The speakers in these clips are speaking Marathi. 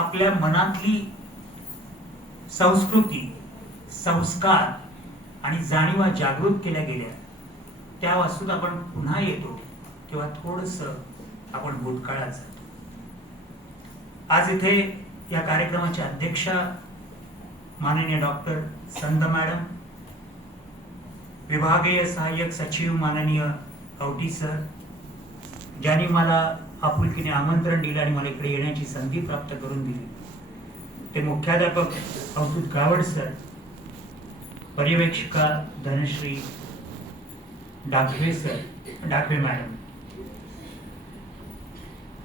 आपल्या मनातली संस्कृती, संस्कार आणि जाणीवा जागृत केल्या गेल्या त्या वास्तूत आपण पुन्हा येतो तेव्हा थोडस आपण भूतकाळात जातो. आज इथे या कार्यक्रमाच्या अध्यक्षा माननीय डॉक्टर संद मॅडम, विभागीय सहाय्यक सचिव माननीय औटी सर, ज्यांनी मला आपुलकीने आमंत्रण दिलं आणि मला इकडे येण्याची संधी प्राप्त करून दिली, ते मुख्याध्यापक अवधूत गावड सर, पर्यवेक्षिका धनश्री डाकवे सर, डाकवे मॅडम,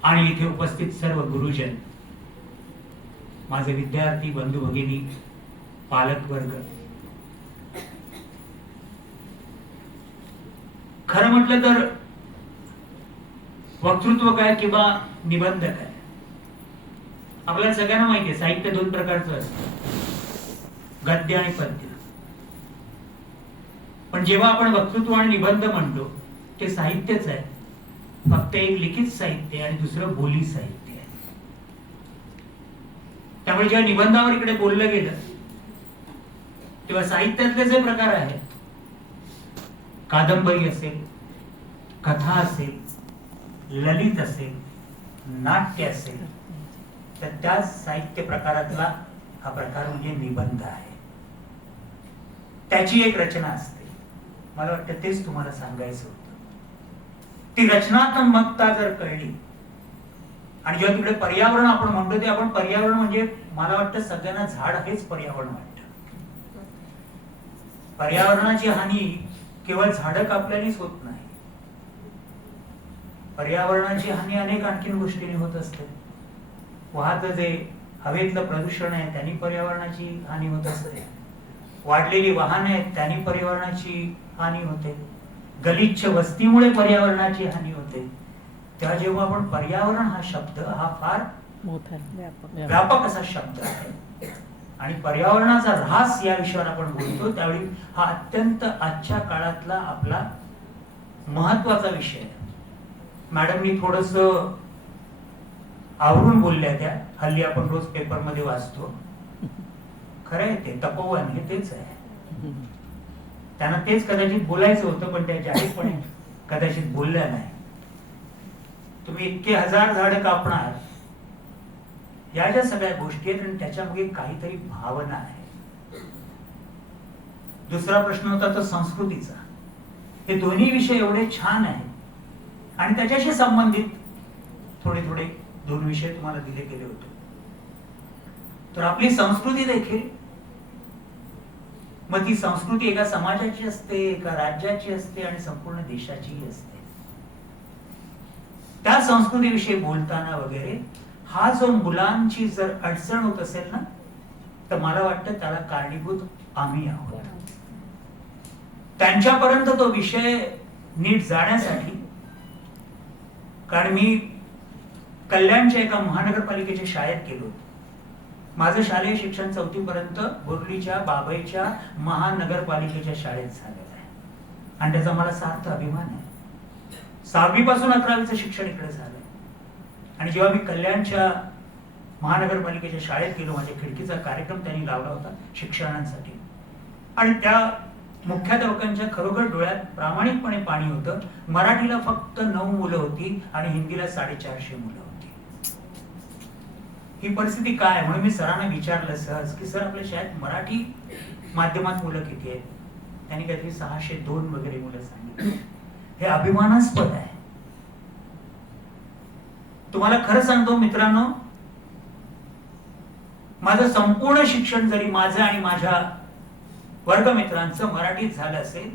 आणि इथे उपस्थित सर्व गुरुजन, माझे विद्यार्थी बंधू भगिनी, पालक वर्ग. खरं म्हटलं तर वक्तृत्व काय किंवा निबंध काय, आपल्याला सगळ्यांना माहिती आहे साहित्य दोन प्रकारचं असतं, गद्य आणि पद्य. पण जेव्हा आपण वक्तृत्व आणि निबंध म्हणतो ते साहित्यच आहे, फक्त एक लिखित साहित्य आणि दुसरं बोली साहित्य आहे. त्यामुळे जेव्हा निबंधावर इकडे बोललं गेलं तेव्हा साहित्यातले जे प्रकार आहेत, कादंबरी असेल, कथा असेल, ललित असेल, नाट्य असेल, तर त्या साहित्य प्रकारातला हा प्रकार म्हणजे निबंध आहे. त्याची एक रचना असते. मला वाटतं तेच तुम्हाला सांगायचं होतं. ती रचनात्मकता जर कळली, आणि जेव्हा तिकडे पर्यावरण आपण म्हणतो ते आपण पर्यावरण म्हणजे मला वाटतं सगळ्यांना झाड हेच पर्यावरण वाटतं. पर्यावरणाची हानी केवळ झाडं कापल्यानेच होत नाही. पर्यावरणाची हानी अनेक आणखीन गोष्टींनी होत असते. वाहतं जे हवेतलं प्रदूषण आहे त्यांनी पर्यावरणाची हानी होत असते. वाढलेली वाहनं आहेत त्यांनी पर्यावरणाची हानी होते. गलिच्छ वस्तीमुळे पर्यावरणाची हानी होते. तेव्हा जेव्हा आपण पर्यावरण हा शब्द हा फार व्यापक असा शब्द आहे आणि पर्यावरणाचा ऱ्हास या विषयावर आपण बोलतो, त्यावेळी हा अत्यंत आजच्या काळातला आपला महत्वाचा विषय आहे. मॅडमनी थोडस आवरून बोलल्या त्या. हल्ली आपण रोज पेपर मध्ये वाचतो. खरं आहे, ते तपोवन हे तेच आहे. त्यांना तेच कदाचित बोलायचं होतं, पण त्या जाहीरपणे कदाचित बोलल्या नाही. तुम्ही इतके हजार झाडं कापणार, या ज्या सगळ्या गोष्टी आहेत आणि त्याच्यामागे काहीतरी भावना आहे. दुसरा प्रश्न होता तो संस्कृतीचा. हे दोन्ही विषय एवढे छान आहेत आणि त्याच्याशी संबंधित थोडे थोडे दोन विषय तुम्हाला दिले गेले होते. तर आपली संस्कृती देखील, मग ती संस्कृती एका समाजाची असते, एका राज्याची असते आणि संपूर्ण देशाचीही असते. त्या संस्कृतीविषयी बोलताना वगैरे हा जो मुलांची जर अडचण होत असेल ना, तर मला वाटतं त्याला कारणीभूत आम्ही आहोत. त्यांच्यापर्यंत तो विषय नीट जाण्यासाठी, कारण मी कल्याणच्या एका महानगरपालिकेच्या शाळेत गेलो. माझं शालेय शिक्षण 4थी पर्यंत बोर्लीच्या बाबईच्या महानगरपालिकेच्या शाळेत झालेलं आहे आणि त्याचा मला सार्थ अभिमान आहे. 6वी पासून 11वीचं शिक्षण इकडे झालंय. आणि जेव्हा मी कल्याणच्या महानगरपालिकेच्या शाळेत गेलो, माझ्या खिडकीचा कार्यक्रम त्यांनी लावला होता शिक्षणासाठी, आणि त्या मुख्याध्यापकांच्या खरोखर डोळ्यात प्रामाणिकपणे पाणी होतं. मराठीला फक्त 9 मुलं होती आणि हिंदीला 450 मुलं होती. ही परिस्थिती काय? म्हणून मी सरांना विचारलं सहज की सर, आपल्या शाळेत मराठी माध्यमात मुलं किती आहेत? त्यांनी काहीतरी 602 वगैरे मुलं सांगितली. हे अभिमानास्पद आहे. तुम्हाला खरं सांगतो मित्रांनो, माझं संपूर्ण शिक्षण जरी माझं आणि माझ्या वर्गमित्रांचं मराठीत झालं असेल,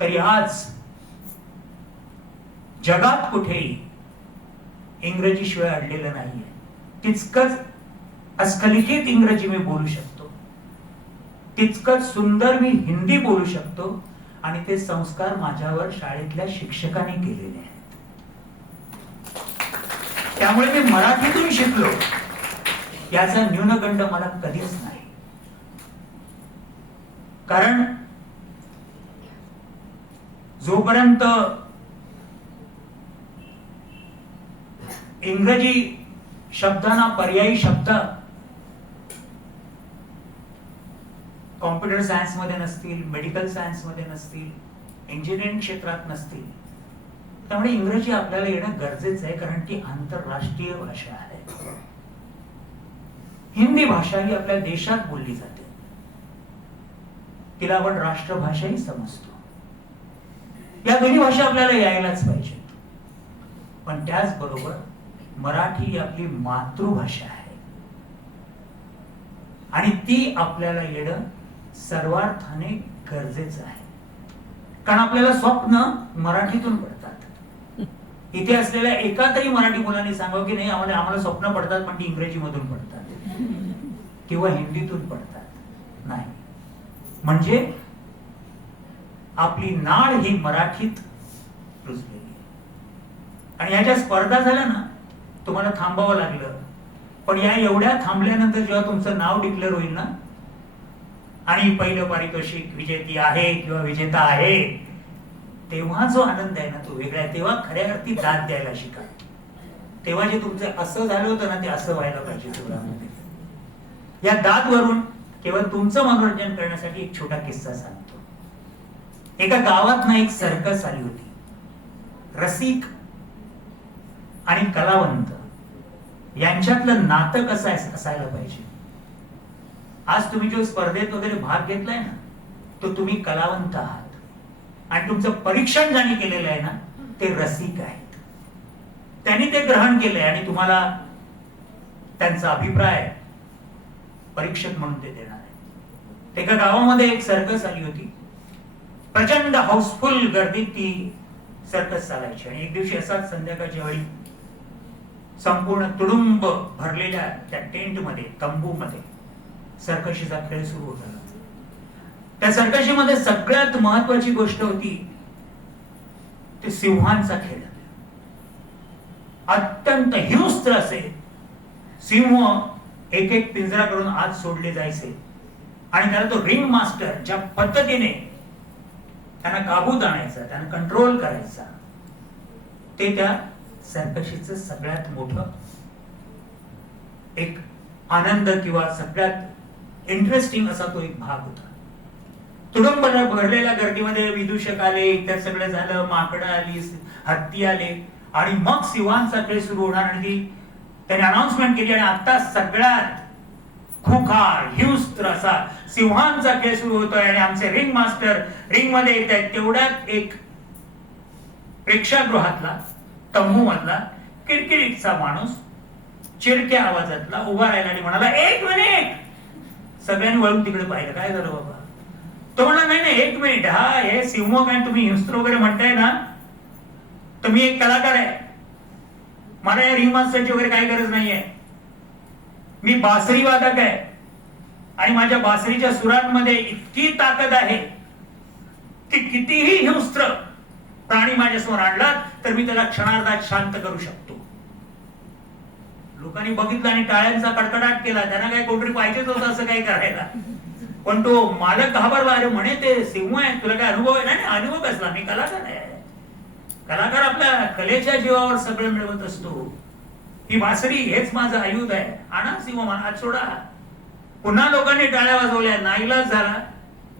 तरी आज जगात कुठेही इंग्रजी शिवाय अडलेलं नाहीये. तितकंच अस्खलित इंग्रजी मी बोलू शकतो, तितकंच सुंदर मी हिंदी बोलू शकतो, आणि ते संस्कार माझ्यावर शाळेतल्या शिक्षकांनी केलेले आहेत. त्यामुळे मी मराठीतून शिकलो याचा न्यूनगंड मला कधीच नाही. कारण जोपर्यंत इंग्रजी शब्दांना पर्यायी शब्द कॉम्प्युटर सायन्स मध्ये नसतील, मेडिकल सायन्स मध्ये नसतील, इंजिनिअरिंग क्षेत्रात नसतील, त्यामुळे इंग्रजी आपल्याला येणं गरजेचं आहे, कारण ती आंतरराष्ट्रीय भाषा आहे. हिंदी भाषा ही आपल्या देशात बोलली जाते, तिला आपण राष्ट्रभाषाही समजतो. या दोन्ही भाषा आपल्याला यायलाच पाहिजेत. पण त्याचबरोबर मराठी ही आपली मातृभाषा आहे आणि ती आपल्याला येणं सर्वार्थाने गरजेचं आहे. कारण आपल्याला स्वप्न मराठीतून पडतात. इथे असलेल्या एका तरी मराठी मुलांनी सांगावं की नाही आम्हाला स्वप्न पडतात, पण ती इंग्रजीमधून पडतात किंवा हिंदीतून पडतात. नाही, म्हणजे आपली नाळ ही मराठीत रुजलेली. आणि ह्याच्या स्पर्धा झाल्या ना, तुम्हाला थांबावं लागलं, पण या एवढ्या थांबल्यानंतर जेव्हा तुमचं नाव डिक्लेअर होईल ना आणि पहिलं पारितोषिक विजेती आहे किंवा विजेता आहे, तेव्हा जो आनंद आहे ना तो वेगळा आहे. तेव्हा खऱ्या अर्थी दाद द्यायला शिका. तेव्हा जे तुमचं असं झालं होतं ना ते असं व्हायला पाहिजे सगळ्यामध्ये. या दाद वरून केवळ तुमचं मनोरंजन करण्यासाठी एक छोटा किस्सा सांगतो. एका गावात ना एक सर्कस आली होती. रसिक आणि कलावंत यांच्यातलं नातं कसं असायला पाहिजे. आज तुम्ही जो स्पर्धेत वगैरे भाग घेतलाय ना, तो तुम्ही कलावंत आहात आणि तुमचं परीक्षण ज्यांनी केलेलं आहे ना ते रसिक आहेत. त्यांनी ते ग्रहण केलंय आणि तुम्हाला त्यांचा अभिप्राय परीक्षक म्हणून ते देणार आहे. एका गावामध्ये एक सर्कस आली होती. प्रचंड हाऊसफुल गर्दीत ती सर्कस चालायची आणि एक दिवशी असाच संध्याकाळच्या वेळी संपूर्ण तुडुंब भरलेल्या त्या टेंटमध्ये, तंबूमध्ये सर्कशीचा खेळ सुरू होता. त्या सर्कशीमध्ये सगळ्यात महत्वाची गोष्ट होती ते सिंहांचा खेळ. अत्यंत हिंस्त्र असे सिंह एक एक पिंजरा करून आत सोडले जायचे आणि त्याला तो रिंग मास्टर ज्या पद्धतीने त्यांना काबूत आणायचा, त्यांना कंट्रोल करायचा, ते त्या सर्कशीचं सगळ्यात मोठं एक आनंद किंवा सगळ्यात इंटरेस्टिंग असा तो एक भाग होता. तुडुंब भरलेल्या गर्दीमध्ये विदूषक आले, इतर सगळं झालं, माकडं आली, हत्ती आले आणि मग सिंहांचा खेळ सुरू होणार. आणि त्याने अनाउन्समेंट केली आणि आता सगळ्यात खुखार हिंस्त्र असा सिंहांचा खेळ सुरू होतोय आणि आमचे रिंग मास्टर रिंग मध्ये येत आहेत. तेवढ्यात एक प्रेक्षागृहातला तंबू मधला किरकिरीचा माणूस चिरक्या आवाजातला उभा राहिला आणि म्हणाला, एक मिनिट. सगळ्यांनी वळून तिकडे पाहिलं. काय झालं बाबा? तो म्हणला, नाही नाही एक मिनिट, हा हे सिंह काय तुम्ही हिंस्त्र वगैरे म्हणताय ना, तर मी एक कलाकार आहे. मला या रिंग मास्टरची वगैरे काही गरज नाहीये. मी बासरी वादक आहे आणि माझ्या बासरीच्या सुरांमध्ये इतकी ताकद आहे की कितीही हिंस्त्र प्राणी माझ्यासमोर आणला तर मी त्याला क्षणार्धात शांत करू शकतो. लोकांनी बघितलं आणि टाळ्यांचा कडकडाट केला. त्यांना काय कोणतरी पाहिजेच होतं असं काही करायला. पण तो मालक घाबरला. अरे म्हणे ते सिंह आहे, तुला काय अनुभव आहे? नाही अनुभव कसला, मी कलाकार आहे. कलाकार आपल्या कलेच्या जीवावर सगळं मिळवत असतो. ही बासरी हेच माझं आयुध आहे. आणा सिंह मला सोडा. पुन्हा लोकांनी टाळ्या वाजवल्या. नाईलाज झाला.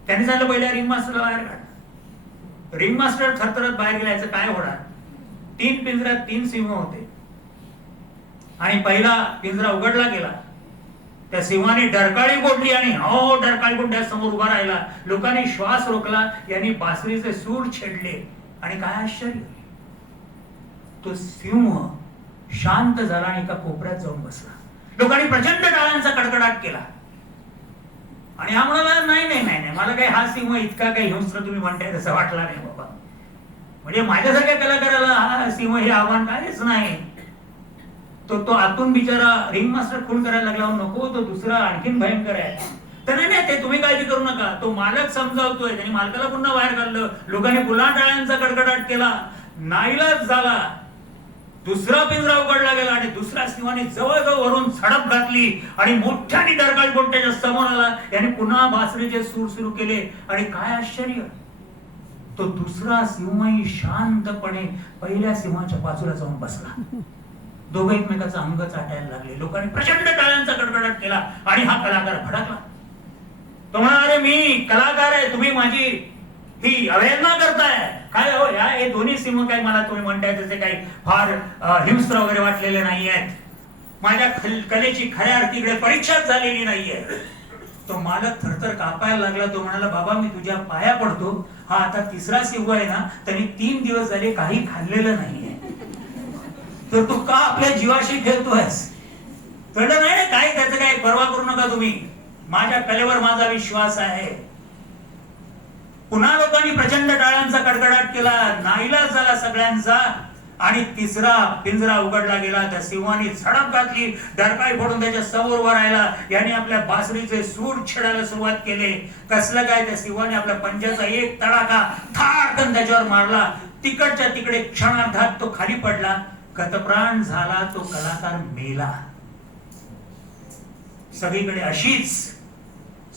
त्यांनी सांगितलं पहिल्या रिंग मास्टरला बाहेर काढ. रिंग मास्टर थरथरत बाहेर गेल्याचं काय होणार. 3 पिंजऱ्यात 3 सिंह होते आणि पहिला पिंजरा उघडला गेला. त्या सिंहाने डरकाळी फोडली आणि हो डरकाळी फोडल्या समोर उभा राहिला. लोकांनी श्वास रोखला. यांनी बासरीचे सूर छेडले आणि काय आश्चर्य, तो सिंह शांत झाला आणि एका कोपऱ्यात जाऊन बसला. लोकांनी प्रचंड टाळ्यांचा कडकडाट केला आणि हा म्हणाला, नाही नाही नाही नाही, मला काही हा सिंह इतका काही हिंस्त्र तुम्ही म्हणताय तसं वाटला नाही बाबा. म्हणजे माझ्यासारख्या कलाकाराला हा सिंह हे आव्हान काहीच नाही. तो आतून बिचारा रिंग मास्टर खून करायला लागला. नको, तो दुसरा आणखीन भयंकर आहे. तर नाही नाही, ते तुम्ही काळजी करू नका. तो मालक समजावतोय. त्यांनी मालकाला पुन्हा बाहेर काढलं. लोकांनी पुन्हा टाळ्यांचा कडकडाट केला. नाईलाज झाला. दुसरा पिंजरा उघडला गेला आणि दुसऱ्या सिंहाने जवळजवळ वरून झडप घातली आणि मोठ्याने डरकाळी पोट्याच्या समोर आला. याने पुन्हा बासरीचे सूर सुरू केले आणि काय आश्चर्य, तो दुसरा सिंहही शांतपणे पहिल्या सिंहाच्या बाजूला जाऊन बसला. दोघं एकमेकाचं अंग चाटायला लागले. लोकांनी प्रचंड टाळ्यांचा कडकडाट केला आणि हा कलाकार भडकला. तो म्हणाला, मी कलाकार आहे, तुम्ही माझी ही अवहेलना करताय काय? हो या हे दोन्ही सिंह काय मला तुम्ही म्हणताय तसे काही फार हिंस्र वगैरे वाटलेले नाही आहेत. माझ्या कलेची खऱ्या अर्थीकडे परीक्षाच झालेली नाहीये. तो मालक थरथर कापायला लागला. तो म्हणाला, बाबा मी तुझ्या पाया पडतो, हा आता तिसरा सिंह आहे ना, त्यांनी 3 दिवस झाले काही खाल्लेलं नाहीये, तर तू का आपल्या जीवाशी खेळतोयस? कळलं नाही काय त्याचं? काय परवा करू नका तुम्ही, माझ्या कलेवर माझा विश्वास आहे. पुन्हा लोकांनी प्रचंड टाळ्यांचा कडकडाट केला. नाईलाज झाला सगळ्यांचा आणि तिसरा पिंजरा उघडला गेला. त्या सिंहाने झडप घातली, डरकाळी फोडून त्याच्या समोर उभा राहिला. याने आपल्या बासरीचे सूर छेडायला सुरुवात केले. कसलं काय, त्या सिंहाने आपल्या पंजाचा एक तडाखा थाटकन त्याच्यावर मारला. तिकडच्या तिकडे क्षणार्धात तो खाली पडला, गतप्राण झाला. तो कलाकार मेला. सगळीकडे अशीच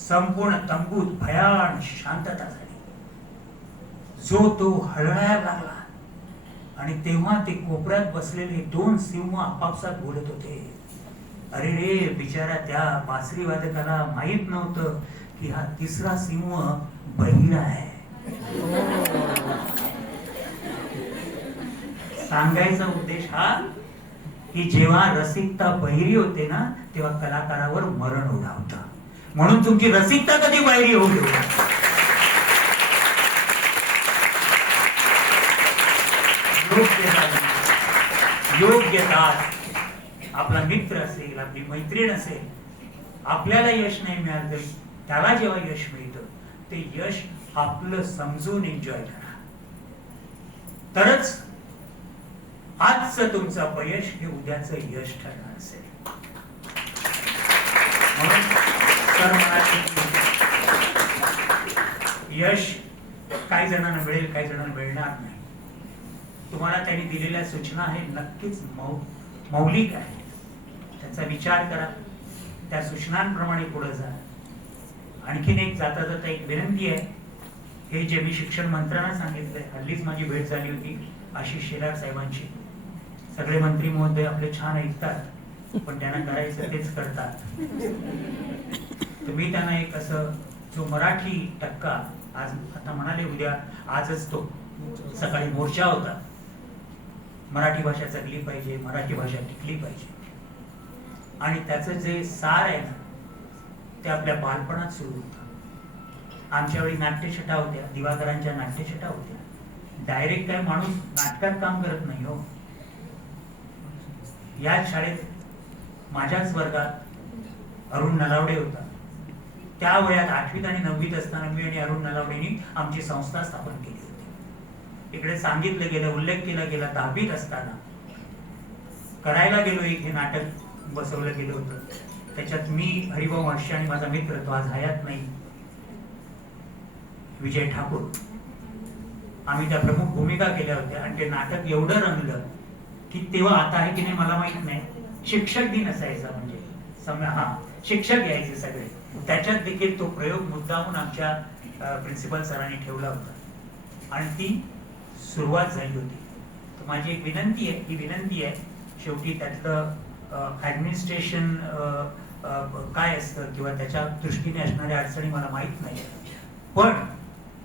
संपूर्ण तंबूत भयान शांतता झाली. जो तो हळहळायला लागला आणि तेव्हा ते कोपऱ्यात बसलेले 2 सिंह आपापसात बोलत होते. अरे रे बिचारा त्या बासरी वादकाला माहित नव्हतं की हा तिसरा सिंह बहिरा आहे. सांगायचा उद्देश हा की जेव्हा रसिकता बहिरी होते ना, तेव्हा कलाकारावर मरण ओढावतं. म्हणून तुमची रसिकता कधी बहिरी होऊ देऊ. योग्यता आपला मित्र असेल, आपली मैत्रीण असेल, आपल्याला यश नाही मिळालं तरी त्याला जेव्हा यश मिळतं ते यश आपलं समजून एन्जॉय करा, तरच आजचं तुमचं अपयश हे उद्याचं यश ठरणार असेल. म्हणून सर म्हणाले यश काही जणांना मिळेल, काही जणांना मिळणार नाही. तुम्हाला त्यांनी दिलेल्या सूचना हे नक्कीच मौलिक आहे. त्याचा विचार करा, त्या सूचनांप्रमाणे पुढे जा. आणखीन एक जाता जाता एक विनंती आहे. हे जे मी शिक्षण मंत्र्यांना सांगितलंय, हल्लीच माझी भेट झाली होती आशिष शेलार साहेबांची. सगळे मंत्री महोदय आपले छान ऐकतात, पण त्यांना करायचं तेच करतात. तर मी त्यांना एक असं जो मराठी टक्का, आज आता म्हणाले उद्या, आजच तो सकाळी मोर्चा होता, मराठी भाषा जगली पाहिजे, मराठी भाषा टिकली पाहिजे. आणि त्याचं जे सार आहे ना, ते आपल्या बालपणात सुरू होतं. आमच्या वेळी नाट्यछटा होत्या, दिवाकरांच्या नाट्यछटा होत्या. डायरेक्ट काय माणूस नाटकात काम करत नाही हो. याच शाळेत माझ्याच वर्गात अरुण नलावडे होता. त्या वयात 8वीत आणि 9वीत असताना मी आणि अरुण नलावडेनी आमची संस्था स्थापन केली होती. इकडे सांगितलं गेलं, उल्लेख केला गेला, 10वीत असताना करायला गेलो. एक हे नाटक बसवलं गेलं होतं. त्याच्यात मी, हरिभाऊ हर्षे आणि माझा मित्र, तो आज हयात नाही, विजय ठाकूर, आम्ही त्या प्रमुख भूमिका केल्या होत्या. आणि ते नाटक एवढं रंगलं की तेव्हा, आता आहे की नाही मला माहित नाही, शिक्षक दिन असायचा, म्हणजे शिक्षक यायचे सगळे. त्याच्यात देखील तो प्रयोग मुद्दामून आमच्या प्रिन्सिपल सरांनी ठेवला होता आणि ती सुरुवात झाली होती. तर माझी एक विनंती आहे, ही विनंती आहे, शेवटी त्यातलं ऍडमिनिस्ट्रेशन काय असतं किंवा त्याच्या दृष्टीने असणाऱ्या अडचणी मला माहित नाही, पण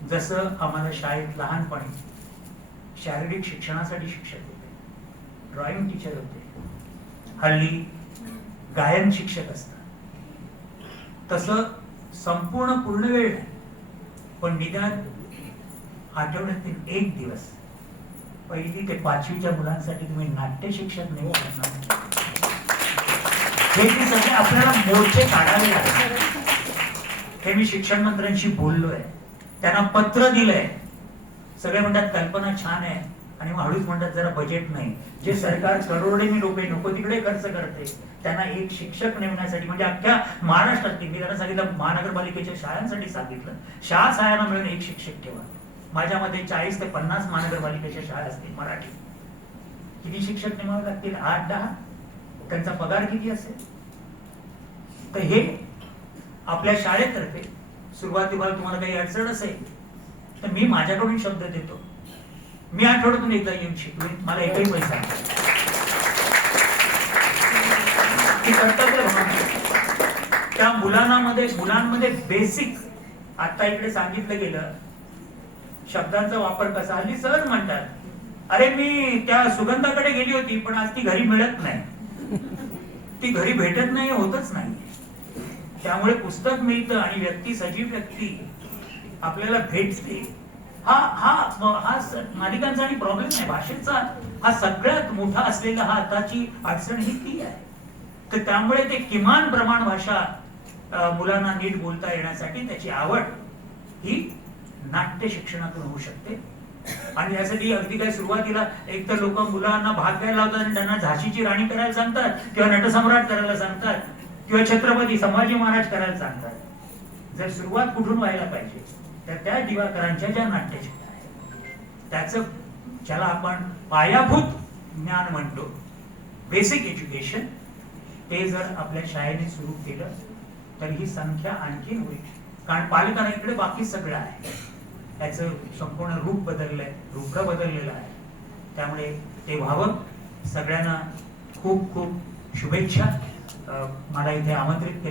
जसं आम्हाला शाळेत लहानपणी शारीरिक शिक्षणासाठी शिक्षक होते, ड्रॉइंग टीचर होते, हल्ली गायन शिक्षक असतात, तसं संपूर्ण पूर्ण वेळ नाही, पण निदान आठवड्यातील 1 दिवस 1ली ते 5वीच्या मुलांसाठी तुम्ही नाट्य शिक्षक नाही करणार. हे सगळे आपल्याला मोर्चे काढावे लागतात. हे मी शिक्षण मंत्र्यांशी बोललोय, त्यांना पत्र दिलंय. सगळे म्हणतात कल्पना छान आहे, आणि मग हळूच म्हणतात जरा बजेट नाही. जे सरकार करोडोनी रुपये नको तिकडे खर्च करते, त्यांना एक शिक्षक नेमण्यासाठी, म्हणजे अख्ख्या महाराष्ट्रात, मी त्यांना सांगितलं, महानगरपालिकेच्या शाळांसाठी सांगितलं, शाळा शाळांना मिळून एक शिक्षक ठेवा. माझ्या मते 40 ते 50 महानगरपालिकेच्या शाळा असतील मराठी. किती शिक्षक नेमावे लागतील? 8-10. त्यांचा पगार किती असेल? तर हे आपल्या शाळेतर्फे सुरुवातीला तुम्हाला काही अडचण असेल तर मी माझ्याकडून शब्द देतो, मी आठवड्यातून एकदा येऊन शिकवेन, मला एकही पैसा नाही. की कर्तव्य भावना त्या मुलांमध्ये बेसिक, आता इकडे सांगितलं गेलं शब्दांचा वापर कसा, हल्ली सहज म्हणतात, अरे मी त्या सुगंधाकडे गेली होती पण आज ती घरी मिळत नाही, ती घरी भेटत नाही, होतच नाही. त्यामुळे पुस्तक मिळतं आणि व्यक्ती, सजीव व्यक्ती आपल्याला भेटते. हा मालिकांचा आणि प्रॉब्लेम आहे भाषेचा, हा सगळ्यात मोठा असलेला हा आताची अडचण ही ती आहे. तर त्यामुळे ते किमान प्रमाण भाषा मुलांना नीट बोलता येण्यासाठी त्याची आवड ही नाट्य शिक्षणातून होऊ शकते. आणि यासाठी अगदी काय सुरुवातीला एक तर लोक मुलांना भाग घ्यायला लावतात आणि त्यांना झाशीची राणी करायला सांगतात किंवा नटसम्राट करायला सांगतात किंवा छत्रपती संभाजी महाराज करायला सांगतात. जर सुरुवात कुठून व्हायला पाहिजे तर त्या दिवाकरांच्या ज्या नाट्यशाळा आहेत त्याचं, ज्याला आपण पायाभूत ज्ञान म्हणतो, बेसिक एज्युकेशन, ते जर आपल्या शाळेने सुरू केलं तर ही संख्या आणखी होईल. कारण पालकांना इकडे बाकी सगळं आहे, त्याचं संपूर्ण रूप बदललंय, रूप बदललेलं आहे. त्यामुळे ते व्हावं. सगळ्यांना खूप खूप शुभेच्छा. मला इथे आमंत्रित केलं.